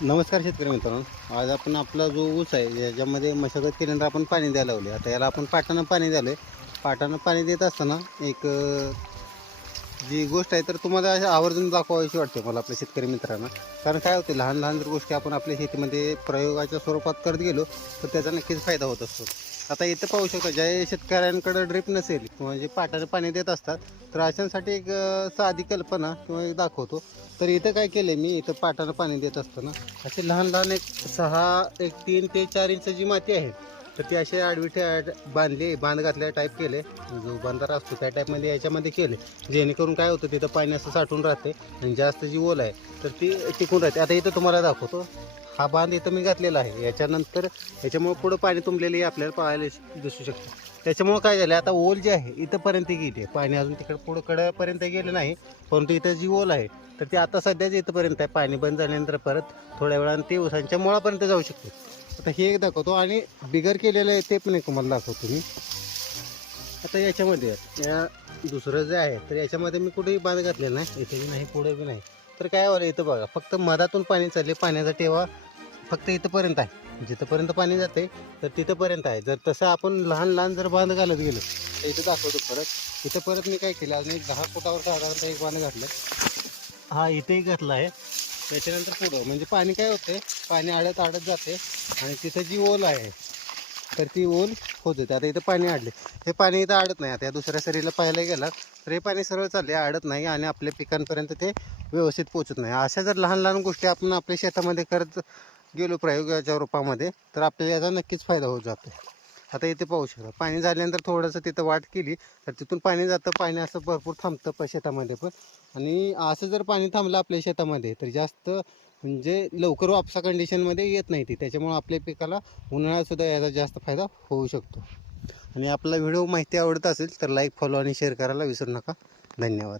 नमस्कार शेतकरी मित्रांनो, आज आपण आपला जो ऊस आहे याच्यामध्ये मशागत केल्यानंतर आपण पाणी द्यायला लावले. आता याला आपण पाटानं पाणी द्यायला पाटानं पाणी देत असताना एक जी गोष्ट आहे तर तुम्हाला अशी आवर्जून दाखवायची वाटते मला आपल्या शेतकरी मित्रांना. कारण काय होते, लहान लहान जर गोष्टी आपण आपल्या शेतीमध्ये प्रयोगाच्या स्वरूपात करत गेलो तर त्याचा नक्कीच फायदा होत असतो. आता इथं पाहू शकता, ज्या शेतकऱ्यांकडे ड्रिप नसेल किंवा जे पाटानं पाणी देत असतात तर अशांसाठी एक साधी कल्पना किंवा एक दाखवतो. तर इथं काय केलं मी, इथं पाटानं पाणी देत असताना असे लहान लहान एक 3 ते 4 इंचाची माती आहे तर ती असे आडवी बांध घातल्या टाईप केले, जो बंधारा असतो त्या टाईपमध्ये याच्यामध्ये केले, जेणेकरून काय होतं तिथं पाणी असं साठून राहते आणि जास्त जी ओल आहे तर ती टिकून राहते. आता इथं तुम्हाला दाखवतो, हा बांध इथं मी घातलेला आहे. याच्यानंतर याच्यामुळे पुढं पाणी तुंबलेले आपल्याला पाहायला दिसू शकतं. त्याच्यामुळे काय झालं, आता ओल जी आहे इथंपर्यंत गेली, पाणी अजून तिकडे पुढं कड्यापर्यंत गेलं नाही, परंतु इथं जी ओल आहे तर ते आता सध्याच इथंपर्यंत आहे. पाणी बंद झाल्यानंतर परत थोड्या वेळाने ते ऊसांच्या मुळापर्यंत जाऊ शकतो. आता हे एक दाखवतो आणि बिगर केलेलं आहे ते पण एक तुम्हाला दाखवतो मी. आता याच्यामध्ये या दुसरं जे आहे तर याच्यामध्ये मी कुठेही बांध घातलेला नाही, इथे बी नाही पुढे बी नाही. तर काय होतं, इथं बघा फक्त मधातून पाणी चालले, पाण्याचा टेवा फक्त इथंपर्यंत आहे. जिथंपर्यंत पाणी जाते तर तिथंपर्यंत आहे. जर तसं आपण लहान लहान जर बांध घालत गेलो तर इथं दाखवतो परत. इथं परत मी काय केलं, अजून एक 10 फुटावर साधारणतः एक बांध घातलं. हा इथेही घातला आहे. त्याच्यानंतर पुढं म्हणजे पाणी काय होते, पाणी आडत आडत जाते आणि तिथं जी ओल आहे तर ती ओल होते. आता इथं पाणी अडले, हे पाणी इथं अडत नाही. आता या दुसऱ्या सरीला पाहायला गेला तर हे पाणी सरळ चालले, अडत नाही आणि आपल्या पिकांपर्यंत ते व्यवस्थित पोचत नाही. अशा जर लहान लहान गोष्टी आपण आपल्या शेतामध्ये करत गेलो प्रयोगाच्या रूपामध्ये तर आपल्याला याचा नक्कीच फायदा होत जातो. आता इथे पाहू शकता, पाणी झाल्यानंतर थोडंसं तिथं वाट केली तर तिथून पाणी जातं, पाणी असं भरपूर थांबतं शेतामध्ये पण. आणि असं जर पाणी थांबलं आपल्या शेतामध्ये तर जास्त म्हणजे लवकर वापसा कंडिशनमध्ये येत नाही ती. त्याच्यामुळे आपल्या पिकाला उन्हाळ्यात सुद्धा याचा जास्त फायदा होऊ शकतो. आणि आपला व्हिडिओ माहिती आवडत असेल तर लाईक, फॉलो आणि शेअर करायला विसरू नका. धन्यवाद.